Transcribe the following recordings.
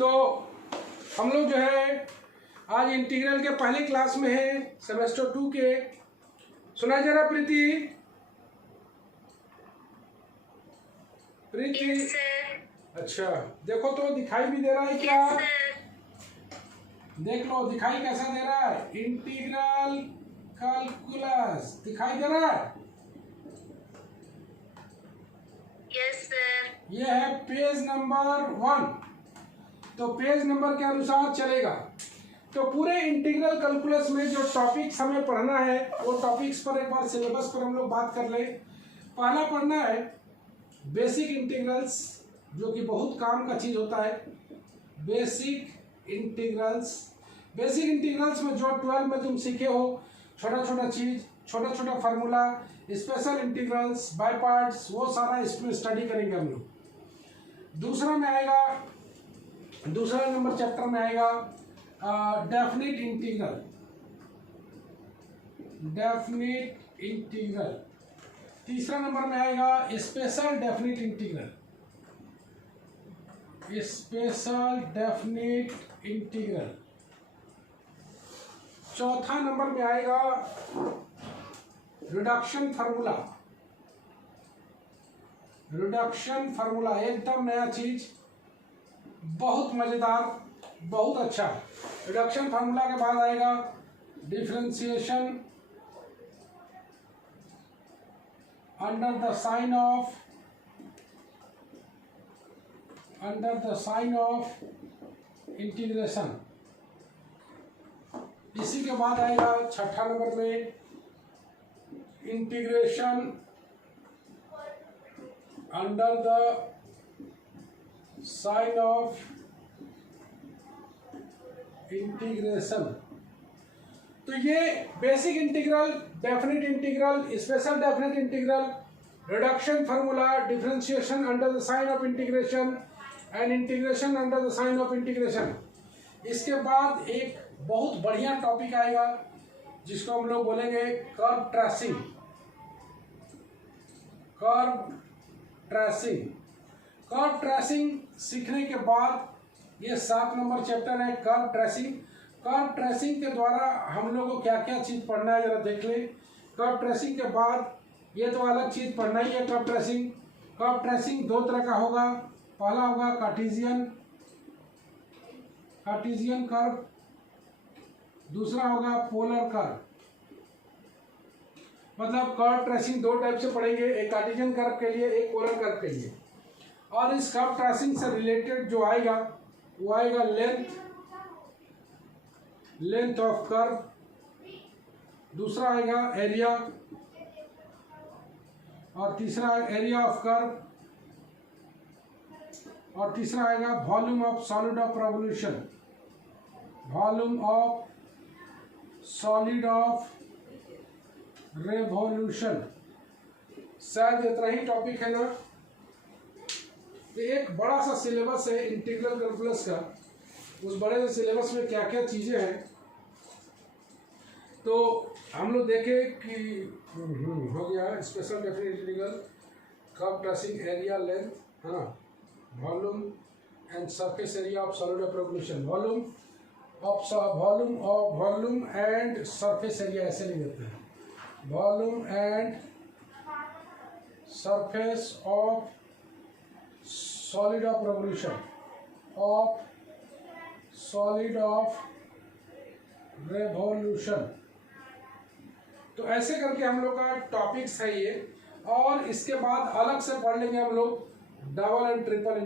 तो हम लोग जो है आज इंटीग्रल के पहले क्लास में है सेमेस्टर 2 के। सुना जरा प्रीति। प्रीति अच्छा देखो तो दिखाई भी दे रहा है क्या? देख लो दिखाई कैसा दे रहा है। इंटीग्रल कैलकुलस दिखाई दे रहा है। Yes sir. ये है पेज नंबर 1। तो पेज नंबर के अनुसार चलेगा। तो पूरे इंटीग्रल कैलकुलस में जो टॉपिक्स हमें पढ़ना है वो टॉपिक्स पर एक बार सिलेबस पर हम लोग बात कर ले। पहला पढ़ना है बेसिक इंटीग्रल्स, जो कि बहुत काम का चीज होता है। बेसिक इंटीग्रल्स में जो 12 में तुम सीखे हो छोटा छोटा चीज, छोटा छोटा formula, special integrals, by parts, वो सारा इसमें स्टडी करेंगे हम लोग। दूसरा नंबर चैप्टर में आएगा डेफिनिट इंटीग्रल। तीसरा नंबर में आएगा स्पेशल डेफिनिट इंटीग्रल। चौथा नंबर में आएगा रिडक्शन फार्मूला, एकदम नया चीज, बहुत मजेदार, बहुत अच्छा। रिडक्शन फार्मूला के बाद आएगा differentiation under the sign of integration. इसी के बाद आएगा छठा नंबर में integration under the sign of integration. तो ये basic integral, definite integral, special definite integral, reduction formula, differentiation under the sign of integration and integration under the sign of integration. इसके बाद एक बहुत बढ़िया टॉपिक आएगा जिसको हम लोग बोलेंगे कर्व ट्रेसिंग सीखने के बाद ये 7 नंबर चैप्टर है कर्व ट्रेसिंग के द्वारा हम लोग को क्या क्या चीज पढ़ना है जरा देख ले। कर्व ट्रेसिंग के बाद ये तो अलग चीज पढ़ना ही है। कर्व ट्रेसिंग 2 तरह का होगा। पहला होगा कार्टेशियन कर्व, दूसरा होगा पोलर कर्व। मतलब कर्व ट्रेसिंग 2 टाइप से पढ़ेंगे, एक कार्टेशियन कर्व के लिए, एक पोलर कर्व के लिए। और इस कर्व ट्रेसिंग से रिलेटेड जो आएगा वो आएगा लेंथ ऑफ कर्व, दूसरा आएगा एरिया, और तीसरा एरिया ऑफ कर्व, और तीसरा आएगा volume of solid of revolution. शायद इतना ही टॉपिक है ना। एक बड़ा सा सिलेबस है इंटीग्रल कैलकुलस का। उस बड़े से सिलेबस में क्या क्या चीजें हैं तो हम लोग देखें कि हो गया special definite integral, curve tracing, area, length, है ना, volume and surface area of solid of revolution. Volume and surface area ऐसे नहीं देते हैं। Volume and surface of solid of revolution. तो ऐसे करके हम लोग का टॉपिक्स है ये। और इसके बाद अलग से पढ़ लेंगे हम लोग डबल एंड ट्रिपल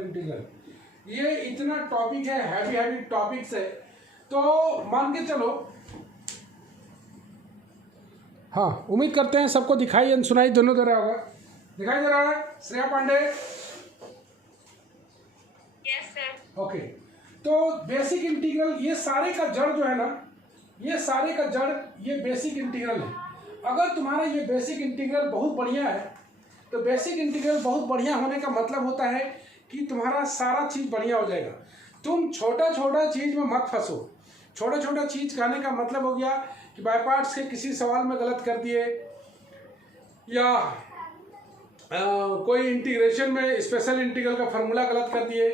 इंटीग्रल। ये इतना टॉपिक है, हैवी टॉपिक्स है। तो मान के चलो, हाँ उम्मीद करते हैं सबको दिखाई एंड सुनाई दोनों दे रहा होगा। दिखाई दे रहा है Shreya Pandey? Yes sir. Okay. तो बेसिक इंटीग्रल, ये सारे का जड़ जो है ना, ये सारे का जड़ ये बेसिक इंटीग्रल है। अगर तुम्हारा ये बेसिक इंटीग्रल बहुत बढ़िया है तो बेसिक इंटीग्रल बहुत बढ़िया होने का मतलब होता है कि तुम्हारा सारा चीज बढ़िया हो जाएगा। तुम छोटा छोटा चीज में मत फंसो। छोटा छोटा चीज कहने का मतलब हो गया कि बाय पार्ट्स के किसी सवाल में गलत कर दिए, या कोई इंटीग्रेशन में स्पेशल इंटीग्रल का फार्मूला गलत कर दिए,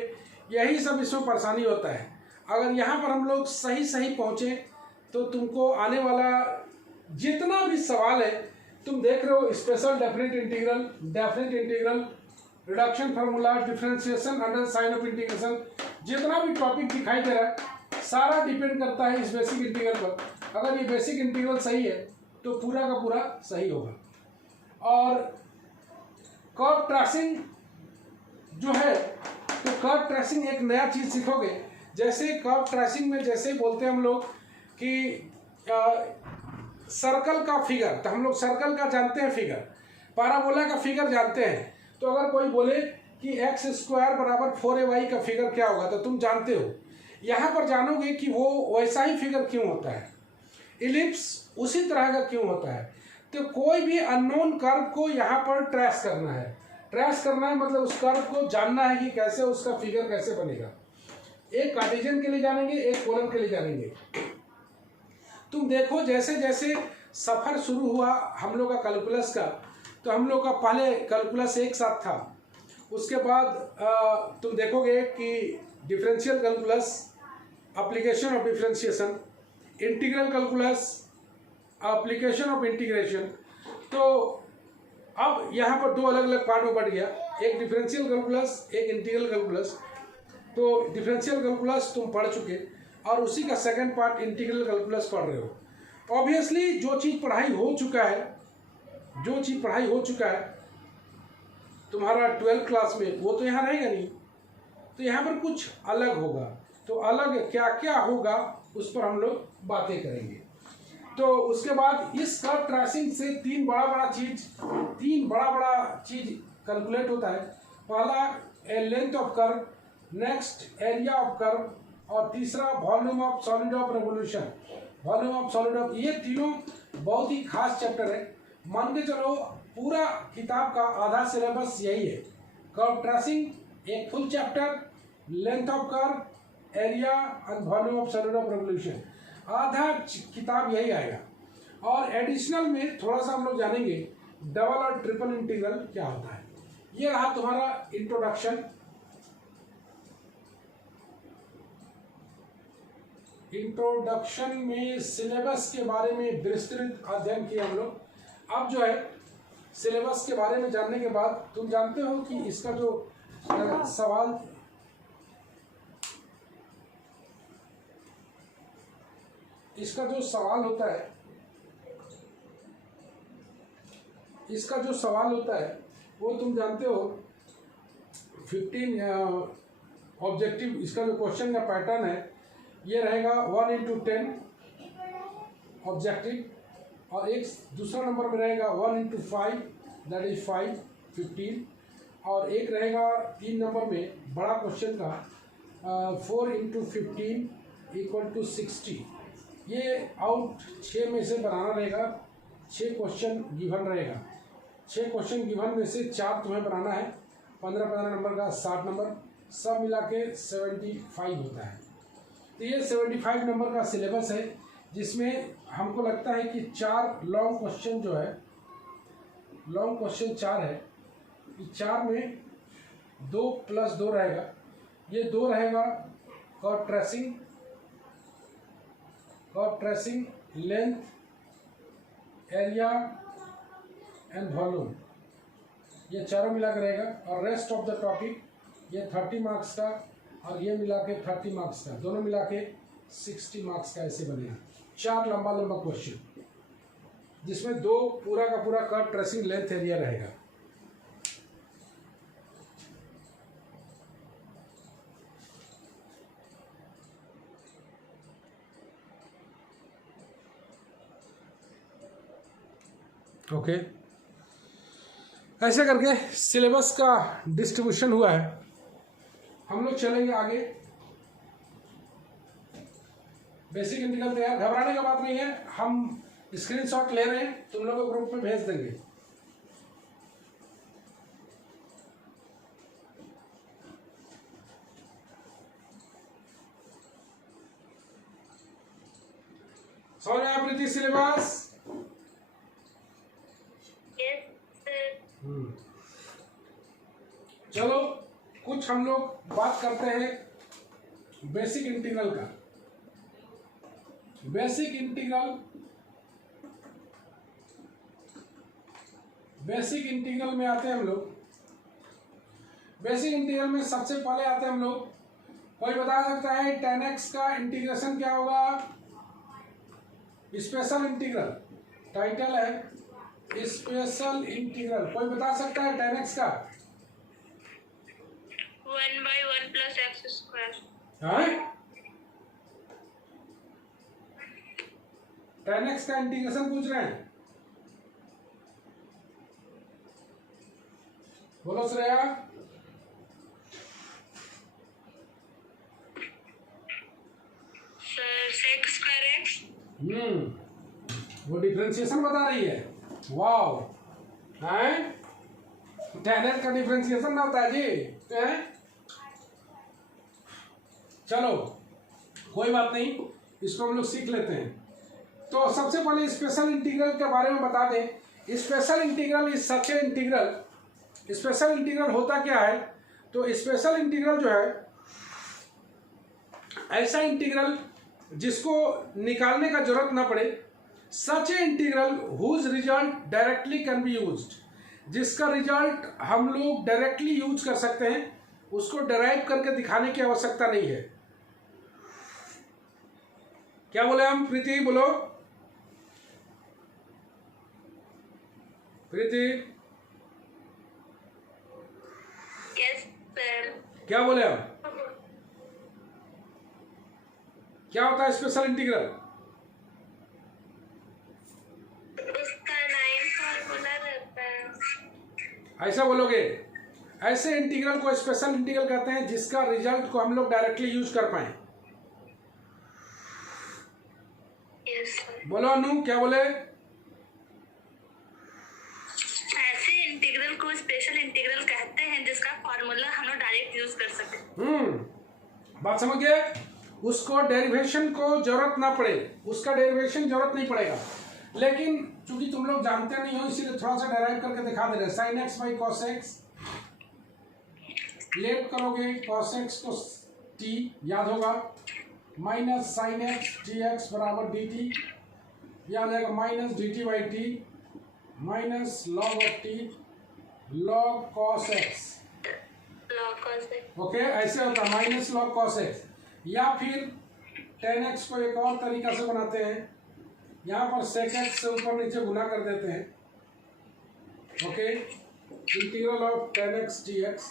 यही सब इसमें परेशानी होता है। अगर यहाँ पर हम लोग सही सही पहुँचे तो तुमको आने वाला जितना भी सवाल है, तुम देख रहे हो special definite integral, reduction formula, differentiation under sign of integration, जितना भी टॉपिक दिखाई दे रहा है सारा डिपेंड करता है इस बेसिक इंटीग्रल पर। अगर ये बेसिक इंटीग्रल सही है तो पूरा का पूरा सही होगा। और कर्व ट्रेसिंग जो है, तो कर्व ट्रेसिंग एक नया चीज़ सीखोगे। जैसे कर्व ट्रेसिंग में जैसे बोलते हैं हम लोग कि सर्कल का फिगर, तो हम लोग सर्कल का जानते हैं फिगर, पैराबोला का फिगर जानते हैं। तो अगर कोई बोले कि एक्स स्क्वायर बराबर 4ay का फिगर क्या होगा, तो तुम जानते हो। यहाँ पर जानोगे कि वो वैसा ही फिगर क्यों होता है, इलिप्स उसी तरह का क्यों होता है। तो कोई भी अननोन कर्व को यहाँ पर ट्रेस करना है। ट्रेस करना है मतलब उस कर्व को जानना है कि कैसे उसका फिगर कैसे बनेगा। एक कार्टेशियन के लिए जानेंगे, एक कॉलम के लिए जानेंगे। तुम देखो जैसे जैसे सफ़र शुरू हुआ हम लोग का कैलकुलस का, तो हम लोग का पहले कैलकुलस एक साथ था। उसके बाद तुम देखोगे कि differential calculus, application of differentiation, integral calculus, application of integration. तो अब यहाँ पर दो अलग अलग पार्ट में बढ़ गया, एक डिफरेंशियल कैलकुलस, एक इंटीग्रल कैलकुलस। तो डिफरेंशियल कैलकुलस तुम पढ़ चुके और उसी का सेकंड पार्ट इंटीग्रल कैलकुलस पढ़ रहे हो। ऑब्वियसली जो चीज़ पढ़ाई हो चुका है तुम्हारा 12th क्लास में, वो तो यहाँ रहेगा नहीं। तो यहाँ पर कुछ अलग होगा। तो अलग क्या क्या होगा उस पर हम लोग बातें करेंगे। तो उसके बाद इस कर्व ट्रेसिंग से तीन बड़ा चीज कैलकुलेट होता है। पहला length of curve, next area of curve, और तीसरा volume of solid of revolution. ये तीनों बहुत ही खास चैप्टर है। मान के चलो पूरा किताब का आधा सिलेबस यही है। कर्व ट्रेसिंग एक full chapter, length of curve, area and volume of solid of revolution, आधा किताब यही आएगा। और एडिशनल में थोड़ा सा हम लोग जानेंगे डबल और ट्रिपल इंटीग्रल क्या होता है। ये रहा तुम्हारा इंट्रोडक्शन। इंट्रोडक्शन में सिलेबस के बारे में विस्तृत अध्ययन किया हम लोग। अब जो है सिलेबस के बारे में जानने के बाद तुम जानते हो कि इसका जो सवाल होता है, वो तुम जानते हो 15 ऑब्जेक्टिव। इसका जो क्वेश्चन का पैटर्न है ये रहेगा 1 into 10 ऑब्जेक्टिव, और एक दूसरा नंबर में रहेगा 1 into 5 दैट इज 5, 15, और एक रहेगा 3 नंबर में बड़ा क्वेश्चन का 4 into 15 = 60। ये आउट 6 में से बनाना रहेगा। 6 क्वेश्चन गिवन रहेगा। 6 क्वेश्चन गिवन में से 4 तुम्हें बनाना है। 15 नंबर का 60 नंबर, सब मिला के 75 होता है। तो ये 75 नंबर का सिलेबस है, जिसमें हमको लगता है कि 4 लॉन्ग क्वेश्चन जो है, लॉन्ग क्वेश्चन 4 है। 4 में 2 + 2 रहेगा। ये 2 रहेगा curve tracing, length, area and volume, ये चारों मिला के रहेगा। और रेस्ट ऑफ द टॉपिक ये 30 मार्क्स का, और ये मिला के 30 मार्क्स का, दोनों मिला के 60 मार्क्स का ऐसे बनेगा। 4 लंबा क्वेश्चन, जिसमें 2 पूरा का पूरा कर्व ट्रेसिंग, लेंथ, एरिया रहेगा। ओके, ऐसे करके सिलेबस का डिस्ट्रीब्यूशन हुआ है। हम लोग चलेंगे आगे। बेसिक इंटीग्रल तैयार, घबराने का बात नहीं है। हम स्क्रीनशॉट ले रहे हैं, तुम लोगों को ग्रुप में भेज देंगे। समझ में आया प्रीति सिलेबस? Yes. चलो कुछ हम लोग बात करते हैं बेसिक इंटीग्रल का। बेसिक इंटीग्रल में आते हैं हम लोग। बेसिक इंटीग्रल में सबसे पहले आते हैं हम लोग, कोई बता सकता है tan x का इंटीग्रेशन क्या होगा? स्पेशल इंटीग्रल, टाइटल है स्पेशल इंटीग्रल। कोई बता सकता है tan x का? 1/1 plus x square। हाँ, tan x का इंटीग्रेशन पूछ रहे हैं। बोलो श्रेया। sec square x। वो डिफरेंशिएशन बता रही है। वाओ, हैं? tan x का डिफरेंशिएशन ना होता है जी, हैं? चलो कोई बात नहीं, इसको हम लोग सीख लेते हैं। तो सबसे पहले स्पेशल इंटीग्रल के बारे में बता दें। Special integral is such a integral. Special integral होता क्या है? तो स्पेशल इंटीग्रल जो है ऐसा इंटीग्रल जिसको निकालने का जरूरत ना पड़े। Such a integral whose result directly can be used, जिसका रिजल्ट हम लोग डायरेक्टली यूज कर सकते हैं, उसको डेराइव करके दिखाने की आवश्यकता नहीं है। क्या बोले हम? प्रीति बोलो। प्रीति यस सर। क्या बोले हम? क्या होता है स्पेशल इंटीग्रल? उसका 9 फॉर्मूला रहता है। ऐसा बोलोगे? ऐसे इंटीग्रल को स्पेशल इंटीग्रल कहते हैं जिसका रिजल्ट को हम लोग डायरेक्टली यूज कर पाए। Yes sir. बोलो अनु, क्या बोले? ऐसे इंटीग्रल को स्पेशल इंटीग्रल कहते हैं जिसका फॉर्मूला हम लोग डायरेक्ट यूज कर सकते। बात समझ गए? उसको डेरिवेशन को जरूरत ना पड़े, उसका डेरिवेशन जरूरत नहीं पड़ेगा। लेकिन चूंकि तुम लोग जानते नहीं हो इसीलिए थोड़ा सा डेराइव करके दिखा दे रहे हैं। Sine x by cos x, let करोगे कॉस एक्स को टी याद होगा, minus sine x d x बराबर डी टी याद आएगा, minus d t by t minus log of t log cos x. Okay, ऐसे होता है माइनस लॉग कॉस एक्स। या फिर tan x को एक और तरीका से बनाते हैं, यहाँ पर sec x से ऊपर नीचे गुना कर देते हैं। Okay, integral of tan x dx,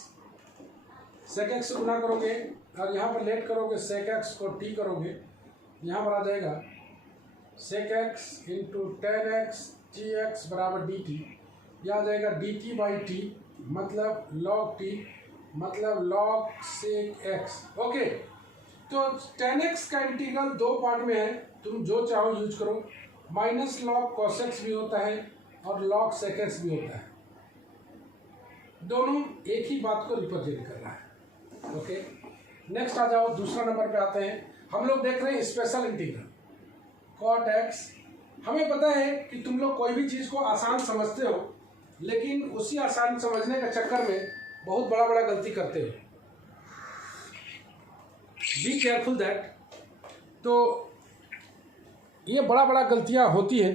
sec x से गुना करोगे और यहाँ पर लेट करोगे sec x को t करोगे, यहाँ पर आ जाएगा sec x into tan x dx बराबर dt, यह आ जाएगा dt बाई टी मतलब log t मतलब log sec x। ओके, तो tan x का इंटीग्रल दो पार्ट में है, तुम जो चाहो यूज करो। माइनस लॉग कॉस एक्स भी होता है और लॉग सेक एक्स भी होता है, दोनों एक ही बात को रिप्रेजेंट कर रहा है। ओके, नेक्स्ट आ जाओ, दूसरा नंबर पे आते हैं। हम लोग देख रहे हैं स्पेशल इंटीग्रल कॉट एक्स। हमें पता है कि तुम लोग कोई भी चीज़ को आसान समझते हो, लेकिन उसी आसान समझने के चक्कर में बहुत बड़ा बड़ा गलती करते हो। Be careful that. तो ये बड़ा बड़ा गलतियां होती है।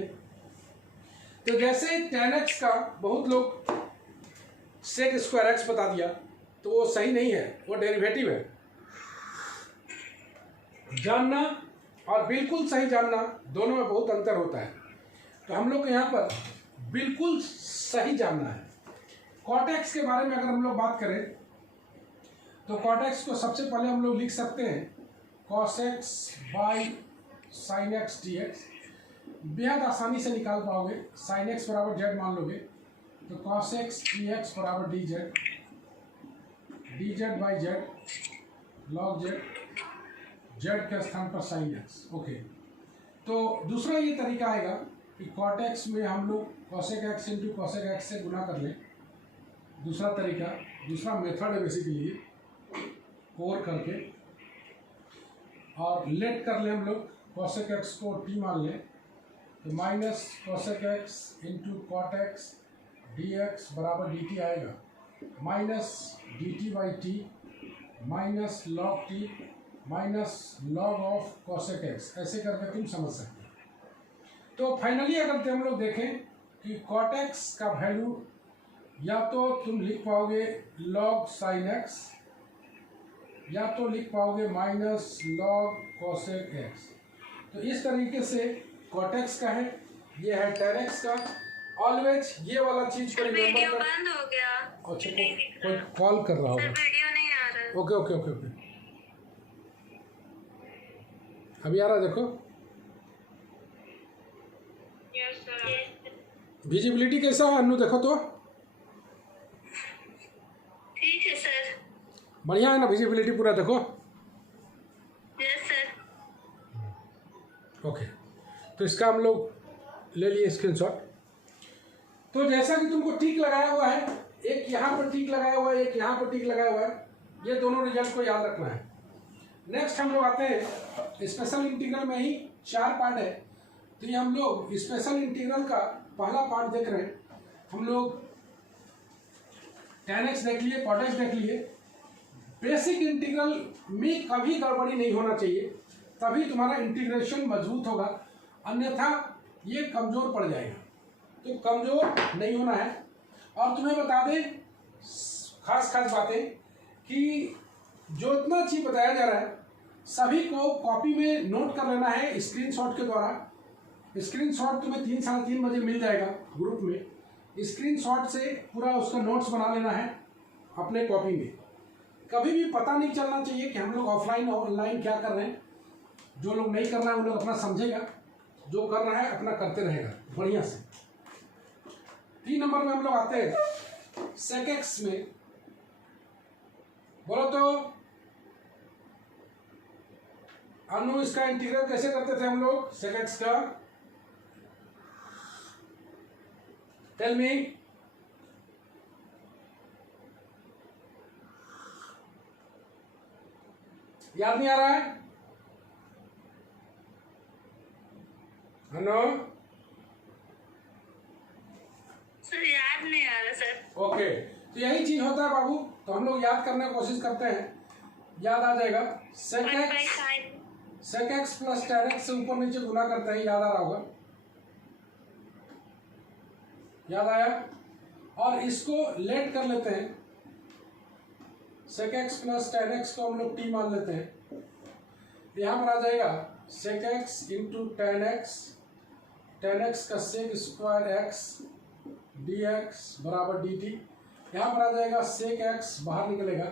तो जैसे tan x का बहुत लोग sec स्क्वायर x बता दिया, तो वो सही नहीं है, वो डेरिवेटिव है। जानना और बिल्कुल सही जानना दोनों में बहुत अंतर होता है। तो हम लोग को यहाँ पर बिल्कुल सही जानना है। cot x के बारे में अगर हम लोग बात करें तो cot x को सबसे पहले हम लोग लिख सकते हैं cos x by sin x d x. बेहद आसानी से निकाल पाओगे। साइन एक्स बराबर जेड मान लोगे तो cos x डी एक्स बराबर D Z by Z log Z, Z के स्थान पर साइन एक्स। ओके, तो दूसरा ये तरीका आएगा कि cot x में हम लोग cosec x into cosec x से गुना कर लें। दूसरा तरीका, दूसरा मेथड है बेसिकली, कोर करके और लेट कर लें हम लोग cosec x को t मान लें तो minus cosec x into cot x dx बराबर dt आएगा। Minus d t by t minus log T minus log of cosec x, ऐसे करके तुम समझ सकते हो। तो फाइनली अगर हम लोग देखें कि कॉट एक्स का वैल्यू या तो तुम लिख पाओगे लॉग साइन एक्स या तो लिख पाओगे माइनस लॉग कॉसेक एक्स। तो इस तरीके से कॉट एक्स का है, ये है टेन एक्स का। ऑलवेज ये वाला चीज को वीडियो बंद हो गया। अच्छा, कोई कॉल कर रहा होगा। वीडियो नहीं आ रहा है। ओके ओके ओके ओके, अभी आ रहा है, देखो यस सर। विजिबिलिटी कैसा है अन्नू, देखो तो ठीक है सर। बढ़िया है ना विजिबिलिटी पूरा, देखो। Yes sir. ओके, तो इसका हम लोग ले लिए स्क्रीनशॉट। तो जैसा कि तुमको टिक लगाया हुआ है, एक यहाँ पर टिक लगाया हुआ है, एक यहाँ पर टिक लगाया हुआ है, ये दोनों रिजल्ट को याद रखना है। नेक्स्ट हम लोग आते हैं स्पेशल इंटीग्रल में ही 4 पार्ट है। तो ये हम लोग स्पेशल इंटीग्रल का पहला पार्ट देख रहे हैं। हम लोग tan x देख लिए, cot x देख लिए। बेसिक इंटीग्रल में कभी गड़बड़ी नहीं होना चाहिए, तभी तुम्हारा इंटीग्रेशन मजबूत होगा, अन्यथा ये कमजोर पड़ जाएगा। तो कमजोर नहीं होना है। और तुम्हें बता दें खास बातें कि जो इतना चीज बताया जा रहा है सभी को कॉपी में नोट कर लेना है स्क्रीनशॉट के द्वारा। स्क्रीनशॉट तुम्हें 3 साढ़े 3 बजे मिल जाएगा ग्रुप में। स्क्रीनशॉट से पूरा उसका नोट्स बना लेना है अपने कॉपी में। कभी भी पता नहीं चलना चाहिए कि हम लोग ऑफलाइन और ऑनलाइन क्या कर रहे हैं। जो लोग नहीं कर रहा है वो लोग अपना समझेगा, जो कर रहा है अपना करते रहेगा बढ़िया से। 3 नंबर में हम लोग आते हैं सेक एक्स में। बोलो तो अनु, इसका इंटीग्रल कैसे करते थे हम लोग सेक एक्स का? Tell me. याद नहीं आ रहा है अनु? सर याद नहीं आ रहा सर। ओके, तो यही चीज होता है बाबू। तो हम लोग याद करने की कोशिश करते हैं, याद आ जाएगा। Sec x plus tan x से ऊपर नीचे गुना करते हैं, याद आ रहा होगा, याद आया। और इसको लेट कर लेते हैं, sec x plus tan x को हम लोग टी मान लेते हैं। यहाँ पर आ जाएगा sec x into tan x का sec square x d x बराबर डी टी। यहाँ पर आ जाएगा सेक एक्स बाहर निकलेगा,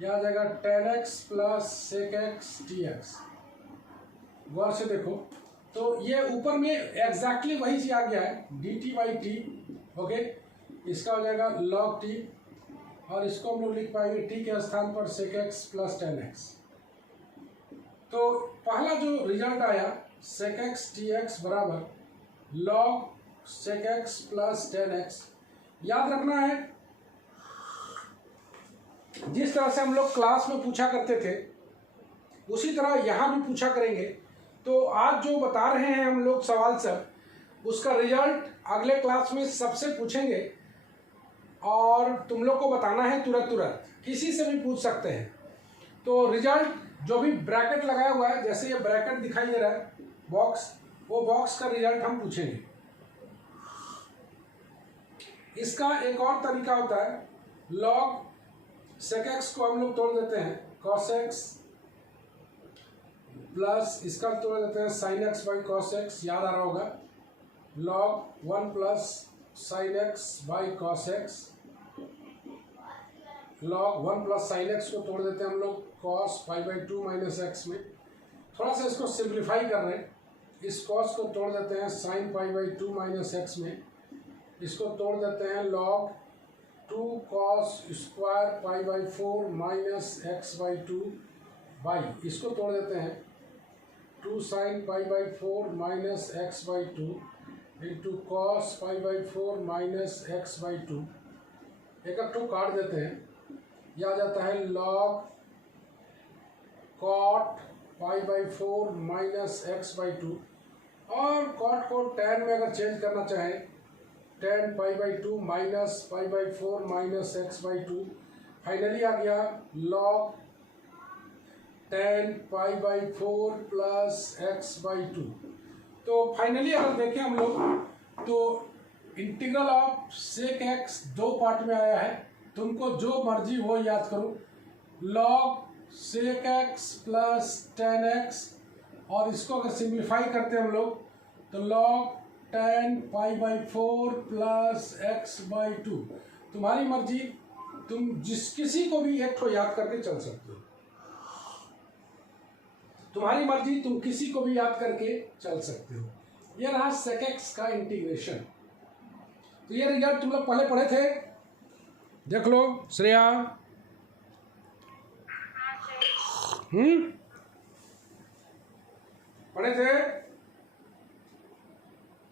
यहाँ आ जाएगा tan x plus sec x t x. गौर से देखो तो ये ऊपर में एग्जैक्टली वही चीज आ गया है, D t by T. Okay, इसका हो जाएगा लॉग टी और इसको हम लोग लिख पाएंगे टी के स्थान पर sec x plus tan x. तो पहला जो रिजल्ट आया सेक एक्स टी एक्स बराबर log sec x plus tan x. याद रखना है जिस तरह से हम लोग क्लास में पूछा करते थे उसी तरह यहाँ भी पूछा करेंगे। तो आज जो बता रहे हैं हम लोग सवाल सब, उसका रिजल्ट अगले क्लास में सबसे पूछेंगे और तुम लोग को बताना है तुरंत, किसी से भी पूछ सकते हैं। तो रिजल्ट जो भी ब्रैकेट लगाया हुआ है, जैसे ये ब्रैकेट दिखाई दे रहा है बॉक्स, वो बॉक्स का रिजल्ट हम पूछेंगे। इसका एक और तरीका होता है, लॉग सेक एक्स को हम लोग तोड़ देते हैं कॉस एक्स प्लस इसका तोड़ देते हैं sine x by cos x, याद आ रहा होगा। Log 1 plus sign x by cos x, log 1 plus sine x को तोड़ देते हैं हम लोग cos pi by 2 minus x में। थोड़ा सा इसको सिंप्लीफाई कर रहे हैं, इस कॉस को तोड़ देते हैं sine pi by 2 minus x में, इसको तोड़ देते हैं log 2 cos square pi by 4 minus x by 2 by, इसको तोड़ देते हैं 2 sine pi by 4 minus x by 2 into cos pi by 4 minus x by 2। एक काट देते हैं, यह आ जाता है log cot pi by 4 minus x by 2। और कॉट को टैन में अगर चेंज करना चाहें tan pi by 2 minus pi by 4 minus x by 2। Finally आ गया log tan pi by 4 plus x by 2। तो फाइनली अगर देखें हम लोग तो इंटीग्रल ऑफ सेक एक्स दो पार्ट में आया है। तुमको जो मर्जी वो याद करो, log sec x plus tan x, और इसको अगर सिंप्लीफाई करते हैं हम लोग तो log tan pi by 4 plus x by 2। तुम्हारी मर्जी, तुम किसी को भी एक को याद करके चल सकते हो। तुम्हारी मर्जी, तुम किसी को भी याद करके चल सकते हो। ये रहा सेक एक्स का इंटीग्रेशन। तो ये रिजल्ट तुम लोग पहले पढ़े थे, देख लो श्रेया। पढ़े थे?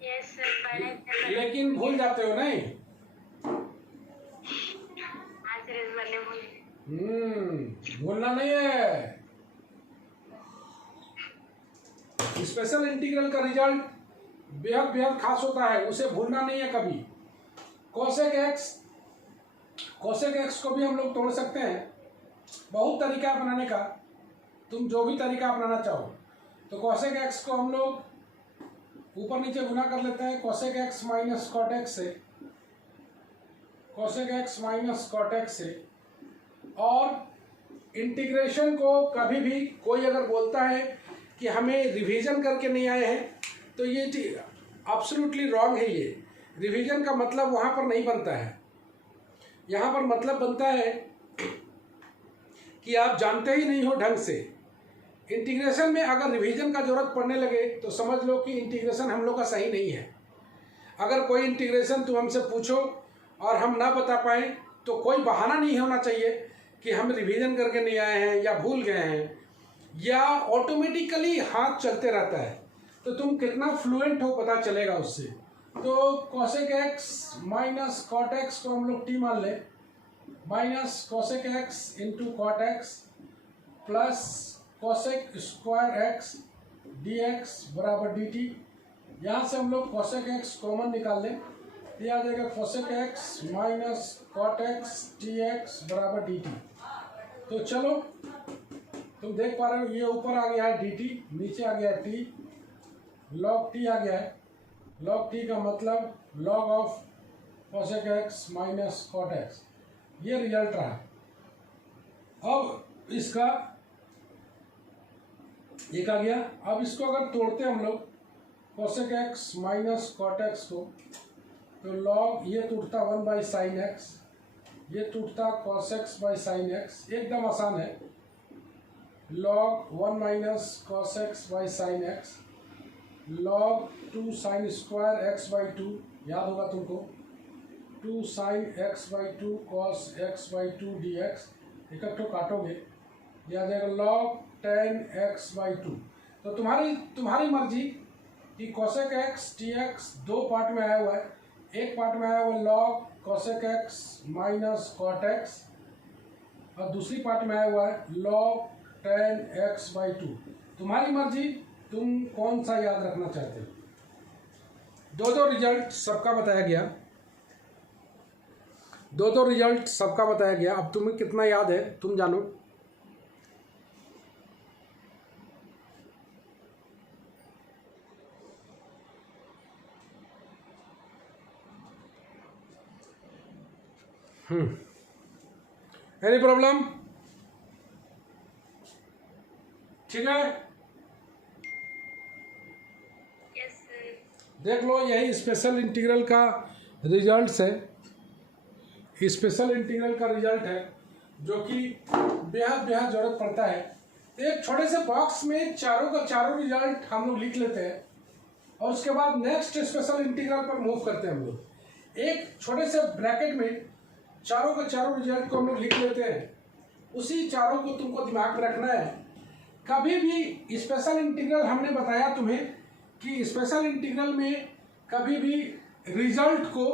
यस सर, पढ़े थे। लेकिन भूल जाते हो नहीं? हाँ सर, इस बार भूल। भूलना नहीं है। स्पेशल इंटीग्रल का रिजल्ट बेहद बेहद खास होता है, उसे भूलना नहीं है कभी। कोसेक एक्स को भी हम लोग तोड़ सकते हैं। बहुत तरीका है बनाने का, तुम जो भी तरीका अपनाना चाहो। तो कोसेक एक्स को हम लोग ऊपर नीचे गुना कर लेते हैं, cosec x minus cot x से, cosec x minus cot x से। और इंटीग्रेशन को कभी भी कोई अगर बोलता है कि हमें रिवीजन करके नहीं आए हैं, तो ये एब्सोल्युटली रॉन्ग है। ये रिवीजन का मतलब वहाँ पर नहीं बनता है। यहाँ पर मतलब बनता है कि आप जानते ही नहीं हो ढंग से। इंटीग्रेशन में अगर रिवीजन का जरूरत पड़ने लगे तो समझ लो कि इंटीग्रेशन हम लोग का सही नहीं है। अगर कोई इंटीग्रेशन तुम हमसे पूछो और हम ना बता पाएँ तो कोई बहाना नहीं होना चाहिए कि हम रिवीजन करके नहीं आए हैं या भूल गए हैं, या ऑटोमेटिकली हाथ चलते रहता है। तो तुम कितना फ्लुएंट हो पता चलेगा उससे। तो cosec x minus cot x को हम लोग टी मान लें, minus cosec x into cot x plus cosec square x d x बराबर डी टी। यहाँ से हम लोग कोसेक एक्स कॉमन निकाल लें, ये आ जाएगा cosec x minus cot x t x बराबर डी टी। तो चलो तुम देख पा रहे हो, ये ऊपर आ गया है डी टी, नीचे आ गया है टी, लॉग टी आ गया है। लॉग टी का मतलब log of cosec x minus cot x. ये रिजल्ट रहा। अब इसका एक आ गया। अब इसको अगर तोड़ते हम लोग cosec x minus cot x को, तो लॉग ये टूटता 1 बाई साइन एक्स, ये टूटता cos x by sin x. एकदम आसान है। log 1 minus cos x by sin x, log 2 sin square x by 2, याद होगा तुमको, 2 sin x by 2 cos x by 2 d x. इकट्ठो काटोगे, यह आ जाएगा log tan एक्स बाई 2। तो तुम्हारी मर्जी कि कोसेक एक्स टी एक्स दो पार्ट में आया हुआ है। एक पार्ट में आया हुआ log cosec x minus cot x, और दूसरी पार्ट में आया हुआ है log tan एक्स बाई 2। तुम्हारी मर्जी, तुम कौन सा याद रखना चाहते हो। दो रिजल्ट सबका बताया गया, दो रिजल्ट सबका बताया गया। अब तुम्हें कितना याद है तुम जानो। Any problem? ठीक है, यस सर। देख लो, यही स्पेशल इंटीग्रल का रिजल्ट है। स्पेशल इंटीग्रल का रिजल्ट है जो कि बेहद बेहद जरूरत पड़ता है। एक छोटे से बॉक्स में चारों का चारों रिजल्ट हम लोग लिख लेते हैं, और उसके बाद नेक्स्ट स्पेशल इंटीग्रल पर मूव करते हैं हम लोग। एक छोटे से ब्रैकेट में चारों का चारों रिजल्ट को हम लोग लिख लेते हैं। उसी चारों को तुमको दिमाग में रखना है। कभी भी स्पेशल इंटीग्रल हमने बताया तुम्हें कि स्पेशल इंटीग्रल में कभी भी रिजल्ट को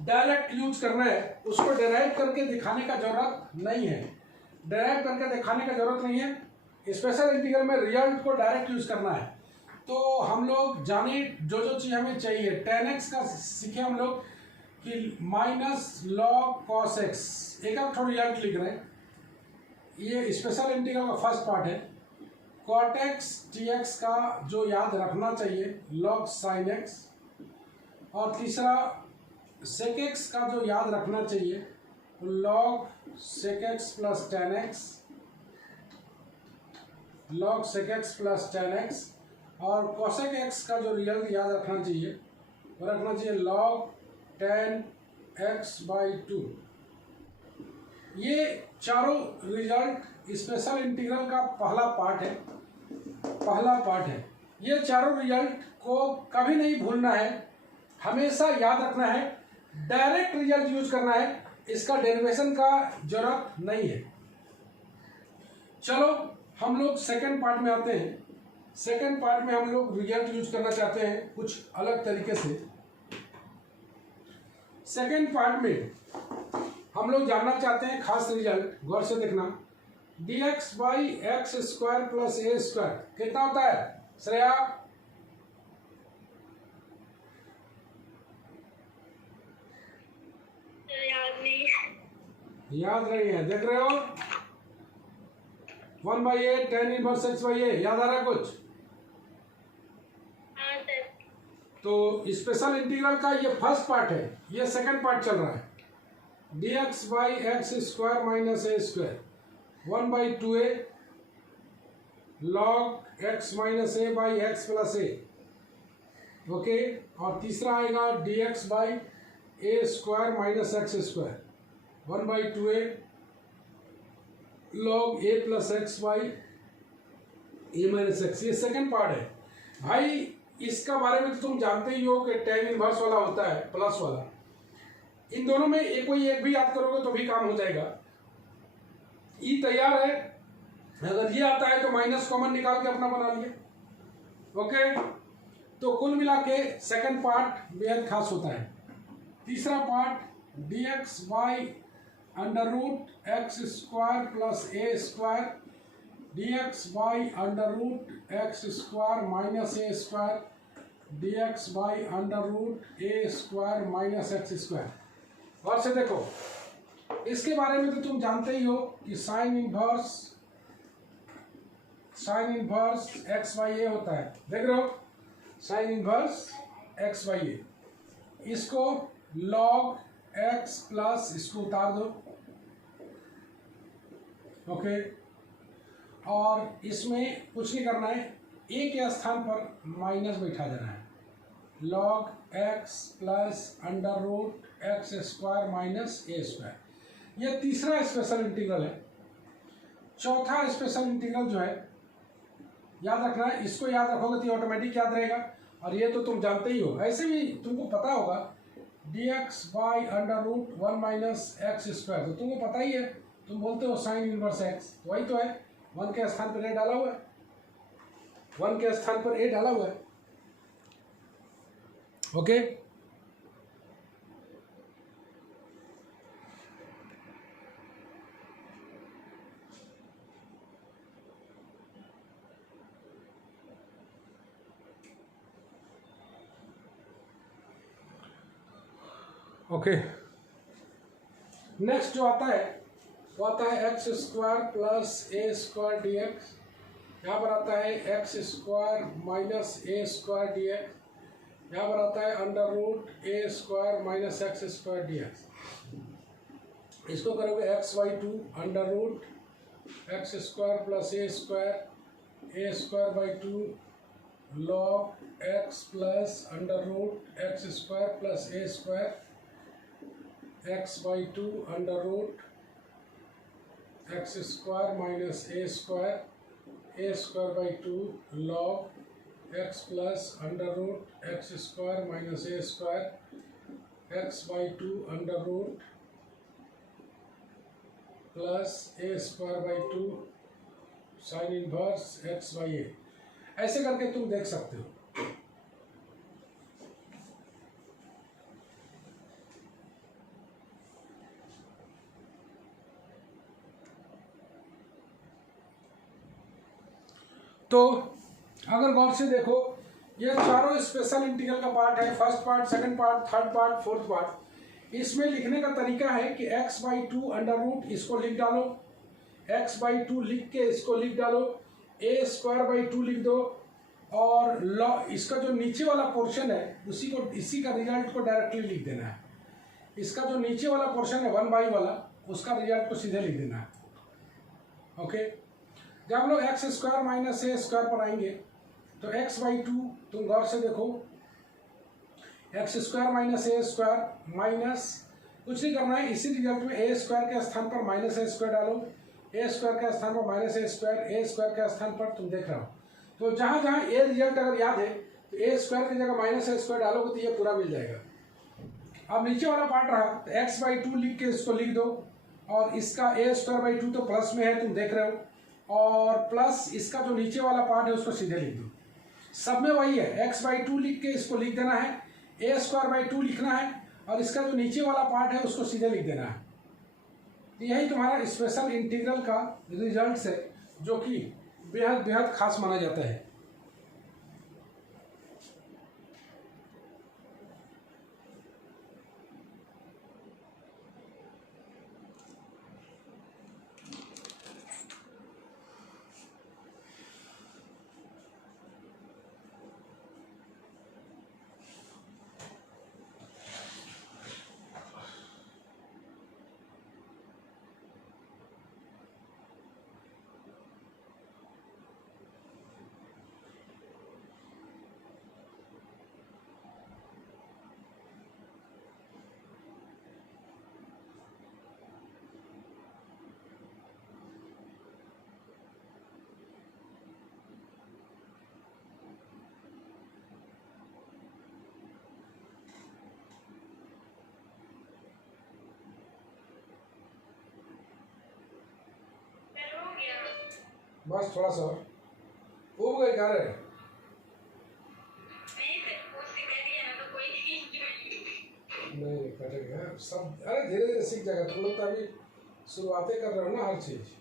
डायरेक्ट यूज करना है, उसको डेराइव करके दिखाने का जरूरत नहीं है। डेराइव करके दिखाने का जरूरत नहीं है। स्पेशल इंटीग्रल में रिजल्ट को डायरेक्ट यूज करना है। तो हम लोग जाने जो जो चीज़ हमें चाहिए, tan x का सीखे हम लोग कि माइनस लॉग कॉस एक्स। एक आप थोड़ा रिजल्ट लिख रहे हैं, ये स्पेशल इंटीग्रल का फर्स्ट पार्ट है। कॉट एक्स टी एक्स का जो याद रखना चाहिए लॉग साइन एक्स, और तीसरा सेक एक्स का जो याद रखना चाहिए log sec x plus tan x, log sec x plus tan x, और कोसेक एक्स का जो रिजल्ट याद रखना चाहिए वो रखना चाहिए log tan x by two. ये चारों रिजल्ट स्पेशल इंटीग्रल का पहला पार्ट है। ये चारों रिजल्ट को कभी नहीं भूलना है, हमेशा याद रखना है, डायरेक्ट रिजल्ट यूज करना है, इसका डेरिवेशन का जरूरत नहीं है। चलो हम लोग सेकंड पार्ट में आते हैं। सेकंड पार्ट में हम लोग रिजल्ट यूज करना चाहते हैं कुछ अलग तरीके से। सेकंड पार्ट में हम लोग जानना चाहते हैं खास रिजल्ट, गौर से देखना, dx by x square plus a square कितना होता है श्रेया? याद नहीं है, देख रहे हो? 1/a tan inverse x by a, याद आ रहा है कुछ? तो स्पेशल इंटीग्रल का ये फर्स्ट पार्ट है, ये सेकंड पार्ट चल रहा है। dx by x square minus a square 1/2a log x minus A by x plus A, okay. और तीसरा आएगा dx by A square minus x square 1/2a log a plus x by A minus x. ये second part है भाई। इसका बारे में तो तुम जानते ही हो कि tan इनवर्स वाला होता है प्लस वाला। इन दोनों में कोई एक भी याद करोगे तो भी काम हो जाएगा। ई तैयार है, अगर ये आता है तो माइनस कॉमन निकाल के अपना बना लिए, ओके। तो कुल मिला के सेकंड पार्ट बेहद खास होता है। तीसरा part dx by under root x square plus a square dx by under root x square minus a square dx by under root a square minus x square. और से देखो, इसके बारे में तो तुम जानते ही हो कि साइन इनवर्स एक्स बाई ए होता है, देख रहे हो? साइन इनवर्स एक्स बाई ए, इसको लॉग एक्स प्लस, इसको उतार दो, ओके। और इसमें कुछ नहीं करना है, ए के स्थान पर माइनस बैठा देना है, log x plus under root x square minus a square. यह तीसरा स्पेशल इंटीग्रल है। चौथा स्पेशल इंटीग्रल जो है याद रखना है, इसको याद रखोगे तो ऑटोमेटिक याद रहेगा। और ये तो तुम जानते ही हो, ऐसे भी तुमको पता होगा dx by under root 1 minus x square, तो तुमको पता ही है, तुम बोलते हो साइन इनवर्स एक्स, वही तो है। 1 के स्थान पर ए डाला हुआ है, 1 के स्थान पर ए डाला हुआ है, ओके। ओके, नेक्स्ट जो आता है वो आता है x square plus a square d x. यहाँ पर आता है x square minus a square d x. यहाँ पर आता है under root a square minus x square d x. इसको करोगे x by two under root x square plus a square by two log x plus under root x square plus a square x by two under root x square minus a square by two log x plus under root x square minus a square x by two under root plus a square by two sin inverse x by a. ऐसे करके तुम देख सकते हो। तो अगर गौर से देखो ये चारों स्पेशल इंटीग्रल का पार्ट है, first part, second part, third part, fourth part. इसमें लिखने का तरीका है कि x/2 अंडर रूट इसको लिख डालो, x/2 लिख के इसको लिख डालो, a²/2 लिख दो, और इसका जो नीचे वाला पोर्शन है इसी का रिजल्ट को डायरेक्टली लिख देना है। इसका जो नीचे वाला पोर्शन है 1/, वाला उसका रिजल्ट को सीधे लिख देना है। ओके, जब हम लोग x² - a² पर आएंगे तो x/2 तुम गौर से देखो, x² - a² माइनस कुछ नहीं करना है, इसी रिजल्ट में a² के स्थान पर -a² डालो, a² के स्थान पर -a², a² के स्थान पर तुम देख रहे हो। तो जहाँ जहाँ a रिजल्ट अगर याद है तो a² की जगह -a² डालोगे तो ये पूरा मिल जाएगा। अब नीचे वाला पार्ट रहा तो x/2 लिख के इसको लिख दो, और इसका a²/2 तो प्लस में है तुम देख रहे हो, और प्लस इसका जो नीचे वाला पार्ट है उसको सीधे लिख दो। सब में वही है, x/2 लिख के इसको लिख देना है, a²/2 लिखना है, और इसका जो नीचे वाला पार्ट है उसको सीधे लिख देना है। तो यही तुम्हारा स्पेशल इंटीग्रल का रिजल्ट है, जो कि बेहद बेहद खास माना जाता है। बस थोड़ा सा हो गए क्या रे? नहीं कटेगा सब, अरे धीरे धीरे सीख जाएगा। तुम लोग तो अभी शुरुआतें कर रहे हो ना हर चीज।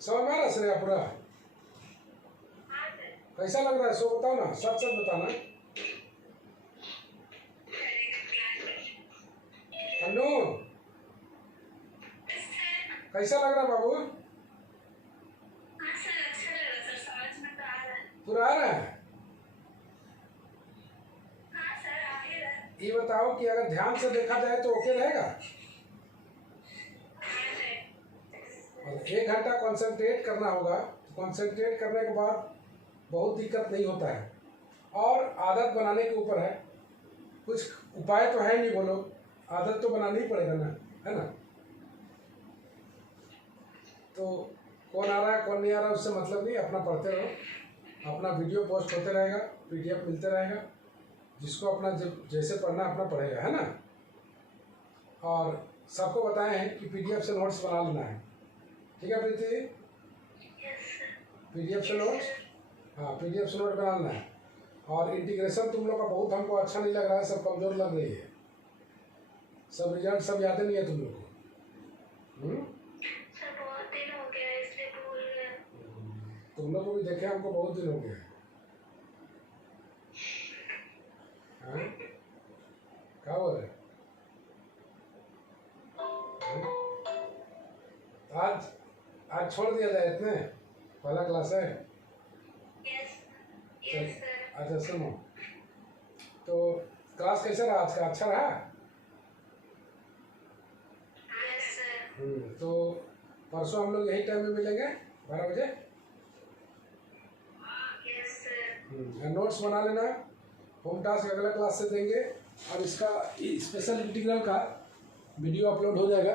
समझ में आ रहा श्रेया पूरा? कैसा लग रहा है सो बताओ ना, सच सच बताना। अनु कैसा लग रहा बाबू? पूरा आ रहा है? ये बताओ कि अगर ध्यान से देखा जाए तो ओके रहेगा? और 1 घंटा कंसंट्रेट करना होगा। कंसंट्रेट करने के बाद बहुत दिक्कत नहीं होता है, और आदत बनाने के ऊपर है। कुछ उपाय तो है नहीं, बोलो, आदत तो बनानी ही पड़ेगा ना, है ना? तो कौन आ रहा है कौन नहीं आ रहा उससे मतलब नहीं, अपना पढ़ते रहो, अपना वीडियो पोस्ट होते रहेगा, PDF मिलते रहेगा, जिसको अपना जैसे पढ़ना अपना पढ़ेगा, है ना? और सबको बताए हैं कि PDF से नोट्स बना लेना है, ठीक है प्रीति? PDF से नोट्स, हाँ PDF से नोट बना लेना है। और इंटीग्रेशन तुम लोग का बहुत हमको अच्छा नहीं लग रहा है, सब कमजोर लग रही है, सब रिजल्ट सब याद नहीं है तुम लोग को। तुम लोग को भी देखे हमको बहुत दिन हो गया है। क्या बोल रहे? आज छोड़ दिया जाए, इतने पहला क्लास है। अच्छा सुनो, तो क्लास कैसा रहा आज का? अच्छा रहा? तो परसों हम लोग यही टाइम में मिलेंगे 12 बजे। नोट्स बना लेना, होम टास्क अगला क्लास से देंगे, और इसका स्पेशल इंटीग्रल का वीडियो अपलोड हो जाएगा।